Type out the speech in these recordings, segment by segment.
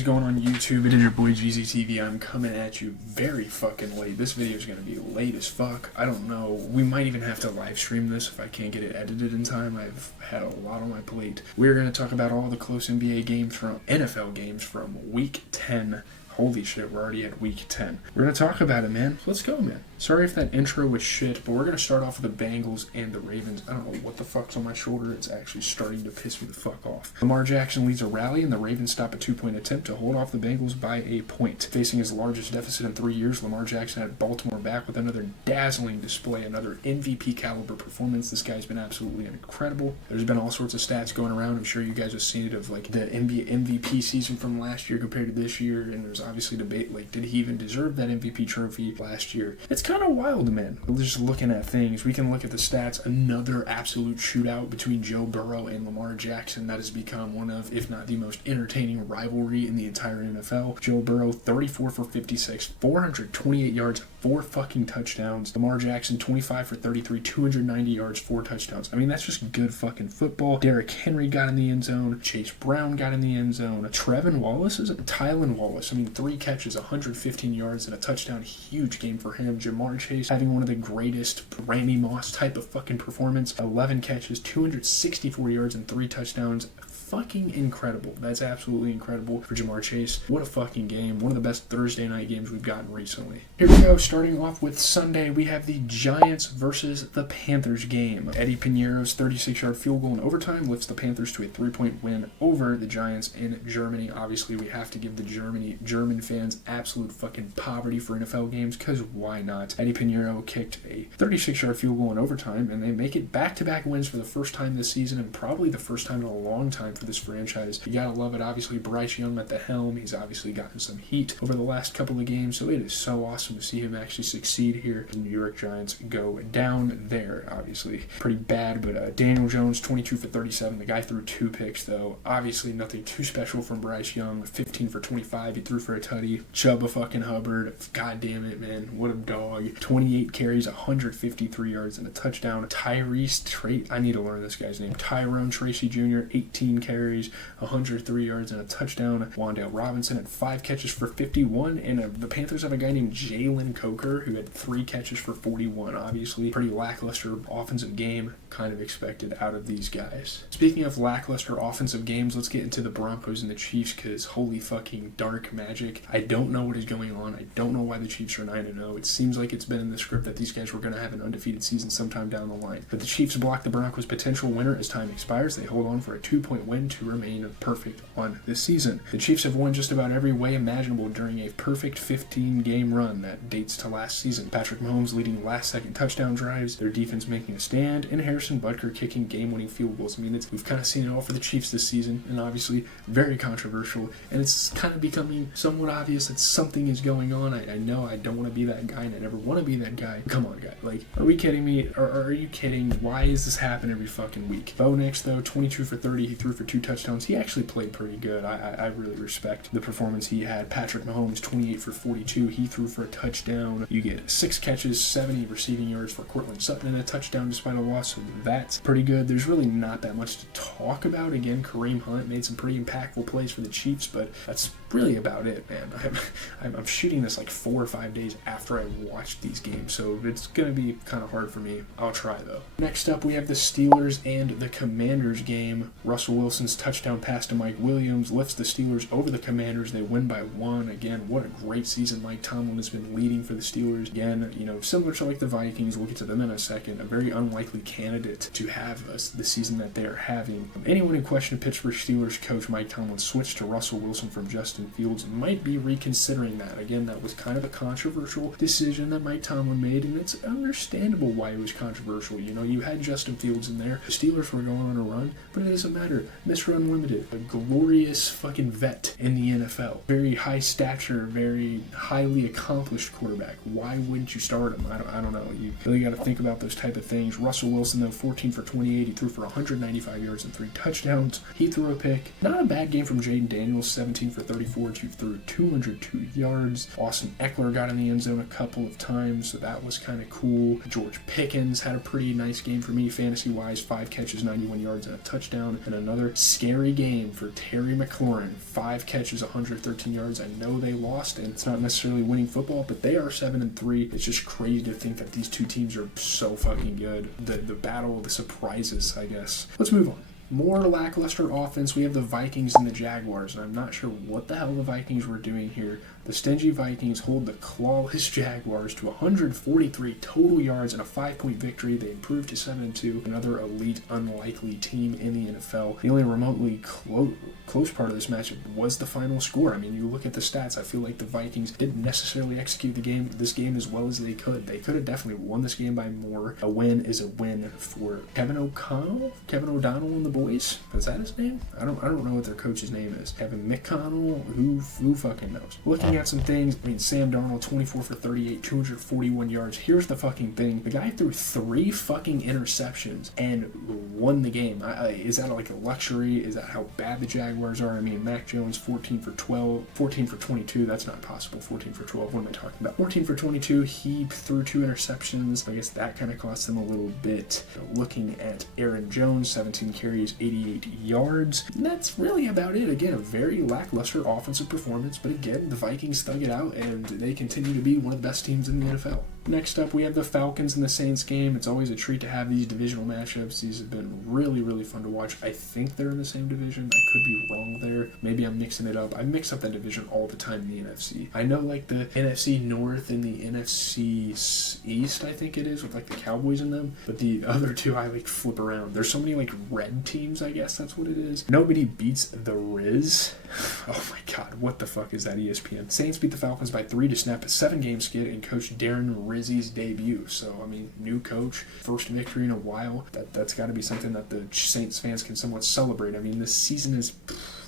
is going on YouTube? It is your boy GZTV. I'm coming at you very fucking late. This video is going to be late as fuck. I don't know. We might even have to live stream this if I can't get it edited in time. I've had a lot on my plate. We're going to talk about all the close NBA games from NFL games from week 10. Holy shit, we're already at week 10. We're going to talk about it, man. Let's go, man. Sorry if that intro was shit, but we're going to start off with the Bengals and the Ravens. I don't know what the fuck's on my shoulder. It's actually starting to piss me the fuck off. Lamar Jackson leads a rally, and the Ravens stop a two-point attempt to hold off the Bengals by a point. Facing his largest deficit in 3 years, Lamar Jackson had Baltimore back with another dazzling display, another MVP-caliber performance. This guy's been absolutely incredible. There's been all sorts of stats going around. I'm sure you guys have seen it of, like, the NBA MVP season from last year compared to this year, and there's obviously debate, like, did he even deserve that MVP trophy last year? It's kind of wild, man. Just looking at things, we can look at the stats. Another absolute shootout between Joe Burrow and Lamar Jackson. That has become one of, if not the most entertaining rivalry in the entire NFL. Joe Burrow, 34 for 56, 428 yards, 4 fucking touchdowns. Lamar Jackson, 25 for 33, 290 yards, 4 touchdowns. I mean, that's just good fucking football. Derrick Henry got in the end zone. Chase Brown got in the end zone. Tylan Wallace. I mean, 3 catches, 115 yards, and a touchdown. Huge game for him. Jamaar Chase having one of the greatest Randy Moss type of fucking performance. 11 catches, 264 yards, and 3 touchdowns. Fucking incredible. That's absolutely incredible for Jamaar Chase. What a fucking game. One of the best Thursday night games we've gotten recently. Here we go. Starting off with Sunday, we have the Giants versus the Panthers game. Eddie Piñeiro's 36-yard field goal in overtime lifts the Panthers to a 3-point win over the Giants in Germany. Obviously, we have to give the German fans absolute fucking poverty for NFL games, because why not? Eddie Piñeiro kicked a 36-yard field goal in overtime, and they make it back-to-back wins for the first time this season, and probably the first time in a long time for this franchise. You gotta love it. Obviously, Bryce Young at the helm. He's obviously gotten some heat over the last couple of games, so it is so awesome to see him actually succeed here. The New York Giants go down there, obviously. Pretty bad, but Daniel Jones, 22 for 37. The guy threw 2 picks, though. Obviously, nothing too special from Bryce Young. 15 for 25. He threw for a tutty. Chuba fucking Hubbard. God damn it, man. What a dog. 28 carries, 153 yards, and a touchdown. I need to learn this guy's name. Tyrone Tracy Jr., 18 carries, 103 yards, and a touchdown. Wan'Dale Robinson had 5 catches for 51, and the Panthers have a guy named Jalen Coker who had 3 catches for 41. Obviously, pretty lackluster offensive game, kind of expected out of these guys. Speaking of lackluster offensive games, let's get into the Broncos and the Chiefs, because holy fucking dark magic. I don't know what is going on. I don't know why the Chiefs are 9-0. It seems like it's been in the script that these guys were going to have an undefeated season sometime down the line. But the Chiefs block the Broncos' potential winner as time expires. They hold on for a 2-point win to remain perfect on this season. The Chiefs have won just about every way imaginable during a perfect 15-game run that dates to last season. Patrick Mahomes leading last-second touchdown drives, their defense making a stand, and Harrison Butker kicking game-winning field goals. I mean, we've kind of seen it all for the Chiefs this season, and obviously very controversial, and it's kind of becoming somewhat obvious that something is going on. I know I don't want to be that guy, and I never want to be that guy. Come on, guy. Like, are we kidding me? Or are you kidding? Why is this happening every fucking week? Bo Nix, though, 22 for 30. He threw for 2 touchdowns. He actually played pretty good. I really respect the performance he had. Patrick Mahomes, 28 for 42. He threw for a touchdown. You get 6 catches, 70 receiving yards for Cortland Sutton, and a touchdown despite a loss, so that's pretty good. There's really not that much to talk about. Again, Kareem Hunt made some pretty impactful plays for the Chiefs, but that's really about it, man. I'm shooting this like 4 or 5 days after I watched these games, so it's going to be kind of hard for me. I'll try, though. Next up, we have the Steelers and the Commanders game. Russell Wilson's touchdown pass to Mike Williams lifts the Steelers over the Commanders. They win by 1. Again, what a great season Mike Tomlin has been leading for the Steelers. Again, similar to like the Vikings, we'll get to them in a second, a very unlikely candidate to have the season that they are having. Anyone who questioned Pittsburgh Steelers coach Mike Tomlin's switch to Russell Wilson from Justin Fields might be reconsidering that. Again, that was kind of a controversial decision that Mike Tomlin made, and it's understandable why it was controversial. You had Justin Fields in there. The Steelers were going on a run, but it doesn't matter. Mr. Unlimited, a glorious fucking vet in the NFL. Very high stature, very highly accomplished quarterback. Why wouldn't you start him? I don't know. You really got to think about those type of things. Russell Wilson, though, 14 for 28. He threw for 195 yards and 3 touchdowns. He threw a pick. Not a bad game from Jaden Daniels, 17 for 35. 144, threw 202 yards. Austin Eckler got in the end zone a couple of times, so that was kind of cool. George Pickens had a pretty nice game for me fantasy-wise, 5 catches, 91 yards, and a touchdown. And another scary game for Terry McLaurin, 5 catches, 113 yards. I know they lost, and it's not necessarily winning football, but they are 7-3. It's just crazy to think that these two teams are so fucking good. The battle of the surprises, I guess. Let's move on. More lackluster offense. We have the Vikings and the Jaguars, and I'm not sure what the hell the Vikings were doing here. The stingy Vikings hold the clawless Jaguars to 143 total yards and a 5-point victory. They improved to 7-2, another elite, unlikely team in the NFL. The only remotely close part of this matchup was the final score. I mean, you look at the stats, I feel like the Vikings didn't necessarily execute this game as well as they could. They could have definitely won this game by more. A win is a win for Kevin O'Donnell and the boys. Is that his name? I don't know what their coach's name is. Kevin McConnell? Who fucking knows? Looking at some things, I mean, Sam Darnold, 24 for 38, 241 yards. Here's the fucking thing. The guy threw 3 fucking interceptions and won the game. Is that like a luxury? Is that how bad the Jaguars are? I mean, Mac Jones, 14 for 22. That's not possible. 14 for 12. What am I talking about? 14 for 22. He threw 2 interceptions. I guess that kind of cost him a little bit. Looking at Aaron Jones, 17 carries, 88 yards. And that's really about it. Again, a very lackluster offensive performance, but again, the Vikings thug it out, and they continue to be one of the best teams in the NFL. Next up, we have the Falcons and the Saints game. It's always a treat to have these divisional matchups. These have been really, really fun to watch. I think they're in the same division. I could be wrong there. Maybe I'm mixing it up. I mix up that division all the time in the NFC. I know like the NFC North and the NFC East, I think it is, with like the Cowboys in them. But the other two, I like flip around. There's so many like red teams, I guess that's what it is. Nobody beats the Riz. Oh my god, what the fuck is that, ESPN? Saints beat the Falcons by 3 to snap a 7-game skid and coach Darren Rizzi's debut. So, I mean, new coach, first victory in a while. That's got to be something that the Saints fans can somewhat celebrate. I mean, this season is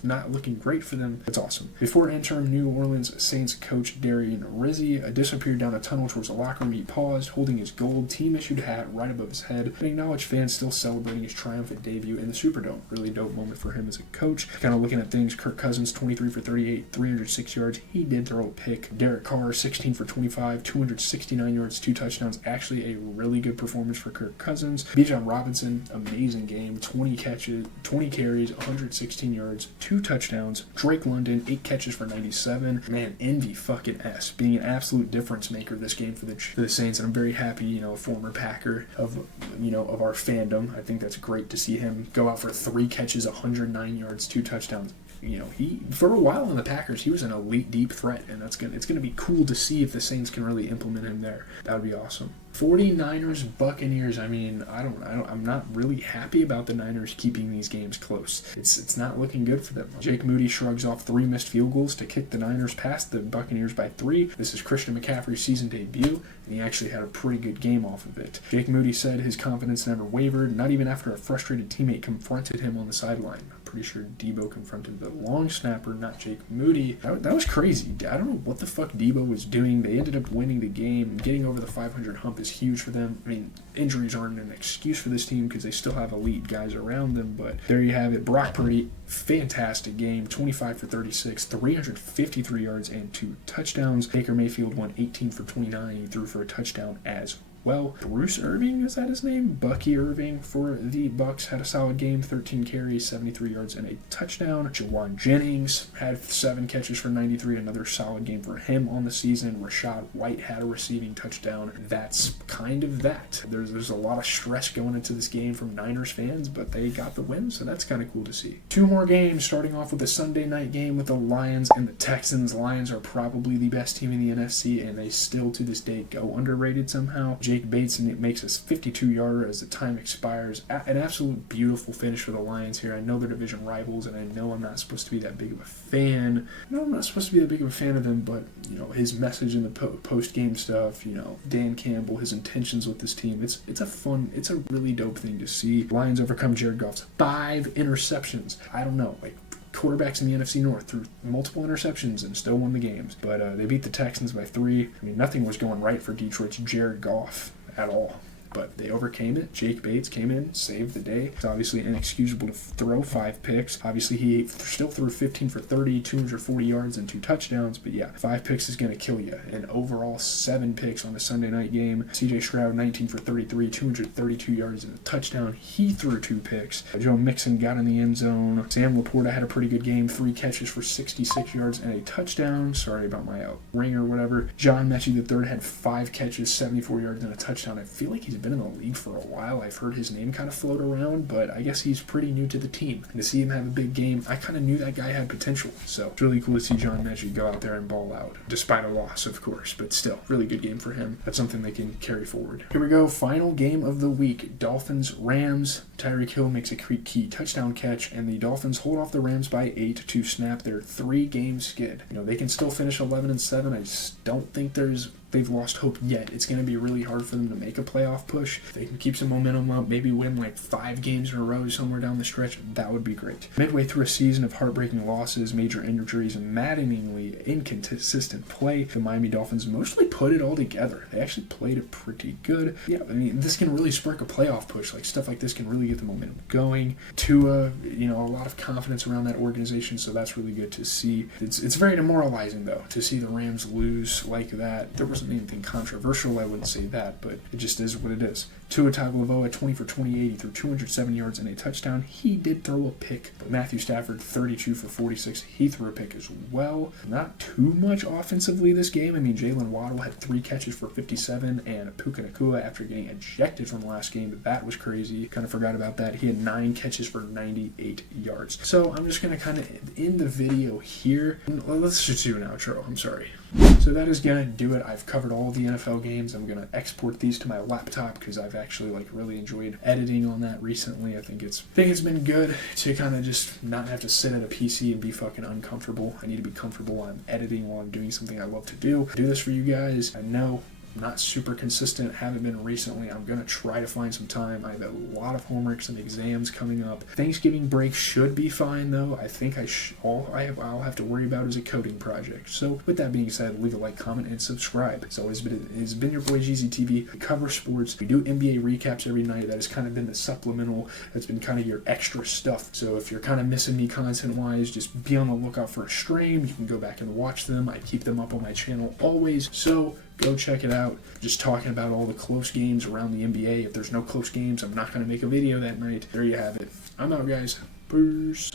not looking great for them. It's awesome. Before interim New Orleans Saints coach Darren Rizzi disappeared down a tunnel towards the locker room, he paused, holding his gold team-issued hat right above his head, and acknowledged fans still celebrating his triumphant debut in the Superdome. Really dope moment for him as a coach. Kind of looking at things, Kirk Cousins, 23 for 38, 306 yards. He did throw a pick. Derek Carr, 16 for 25, 269 yards, 2 touchdowns. Actually a really good performance for Kirk Cousins. Bijan Robinson, amazing game. 20 carries, 116 yards, 2 touchdowns. Drake London, 8 catches for 97. Man, Envy fucking S, being an absolute difference maker this game for the Saints. And I'm very happy, a former Packer of our fandom. I think that's great to see him go out for 3 catches, 109 yards, 2 touchdowns. He for a while in the Packers, he was an elite deep threat, and it's gonna be cool to see if the Saints can really implement him there. That would be awesome. 49ers, Buccaneers. I mean, I'm not really happy about the Niners keeping these games close. It's not looking good for them. Jake Moody shrugs off 3 missed field goals to kick the Niners past the Buccaneers by 3. This is Christian McCaffrey's season debut, and he actually had a pretty good game off of it. Jake Moody said his confidence never wavered, not even after a frustrated teammate confronted him on the sideline. Pretty sure Debo confronted the long snapper, not Jake Moody. That was crazy. I don't know what the fuck Debo was doing. They ended up winning the game. Getting over the 500 hump is huge for them. I mean, injuries aren't an excuse for this team because they still have elite guys around them, but there you have it. Brock Purdy, fantastic game. 25 for 36, 353 yards, and 2 touchdowns. Baker Mayfield won 18 for 29. He threw for a touchdown as well. Bruce Irving, is that his name? Bucky Irving for the Bucks had a solid game, 13 carries, 73 yards, and a touchdown. Jawan Jennings had 7 catches for 93, another solid game for him on the season. Rashad White had a receiving touchdown. That's kind of that. There's a lot of stress going into this game from Niners fans, but they got the win, so that's kind of cool to see. 2 more games, starting off with a Sunday night game with the Lions and the Texans. Lions are probably the best team in the NFC, and they still to this day go underrated somehow. Jake Bates, and it makes us 52-yarder as the time expires. An absolute beautiful finish for the Lions here. I know they're division rivals, and I know I'm not supposed to be that big of a fan. I'm not supposed to be that big of a fan of them, but, his message in the post-game stuff, Dan Campbell, his intentions with this team, it's a really dope thing to see. Lions overcome Jared Goff's 5 interceptions. I don't know, quarterbacks in the NFC North threw multiple interceptions and still won the games. But they beat the Texans by 3. I mean, nothing was going right for Detroit's Jared Goff at all. but they overcame it. Jake Bates came in, saved the day. It's obviously inexcusable to throw 5 picks. Obviously, he still threw 15 for 30, 240 yards, and 2 touchdowns, but yeah, 5 picks is going to kill you. And overall, 7 picks on a Sunday night game. CJ Stroud, 19 for 33, 232 yards, and a touchdown. He threw 2 picks. Joe Mixon got in the end zone. Sam Laporta had a pretty good game, 3 catches for 66 yards and a touchdown. Sorry about my ring or whatever. John Mechie III had 5 catches, 74 yards, and a touchdown. I feel like he's been in the league for a while. I've heard his name kind of float around, but I guess he's pretty new to the team. And to see him have a big game, I kind of knew that guy had potential. So it's really cool to see John Mechie go out there and ball out, despite a loss, of course, but still, really good game for him. That's something they can carry forward. Here we go, final game of the week. Dolphins-Rams. Tyreek Hill makes a key touchdown catch, and the Dolphins hold off the Rams by 8 to snap their 3-game skid. You know, they can still finish 11-7. I just don't think they've lost hope yet. It's going to be really hard for them to make a playoff push. If they can keep some momentum up, maybe win like 5 games in a row somewhere down the stretch, that would be great. Midway through a season of heartbreaking losses, major injuries, and maddeningly inconsistent play, the Miami Dolphins mostly put it all together. They actually played it pretty good. Yeah, I mean, this can really spark a playoff push. Like, stuff like this can really get the momentum going. Tua, you know, a lot of confidence around that organization, so that's really good to see. It's very demoralizing, though, to see the Rams lose like that. There wasn't anything controversial, I wouldn't say that, but it just is what it is. Tua Tagovailoa, 20 for 28, he threw 207 yards and a touchdown. He did throw a pick, but Matthew Stafford, 32 for 46, he threw a pick as well. Not too much offensively this game. I mean, Jalen Waddle had 3 catches for 57, and Puka Nacua, after getting ejected from the last game, that was crazy. Kind of forgot about that. He had 9 catches for 98 yards. So I'm just going to kind of end the video here. Let's just do an outro. I'm sorry. So that is going to do it. I've covered all the NFL games. I'm going to export these to my laptop because I've actually really enjoyed editing on that recently. I think it's been good to kind of just not have to sit at a PC and be fucking uncomfortable. I need to be comfortable while I'm editing, while I'm doing something I love to do. I do this for you guys. I know I'm not super consistent, haven't been recently. I'm going to try to find some time. I have a lot of homeworks and exams coming up. Thanksgiving break should be fine, though. I think all I'll have to worry about is a coding project. So with that being said, leave a like, comment, and subscribe. It's been your boy GZTV. We cover sports. We do NBA recaps every night. That has kind of been the supplemental. That's been kind of your extra stuff. So if you're kind of missing me content-wise, just be on the lookout for a stream. You can go back and watch them. I keep them up on my channel always. So go check it out. Just talking about all the close games around the NBA. If there's no close games, I'm not going to make a video that night. There you have it. I'm out, guys. Peace.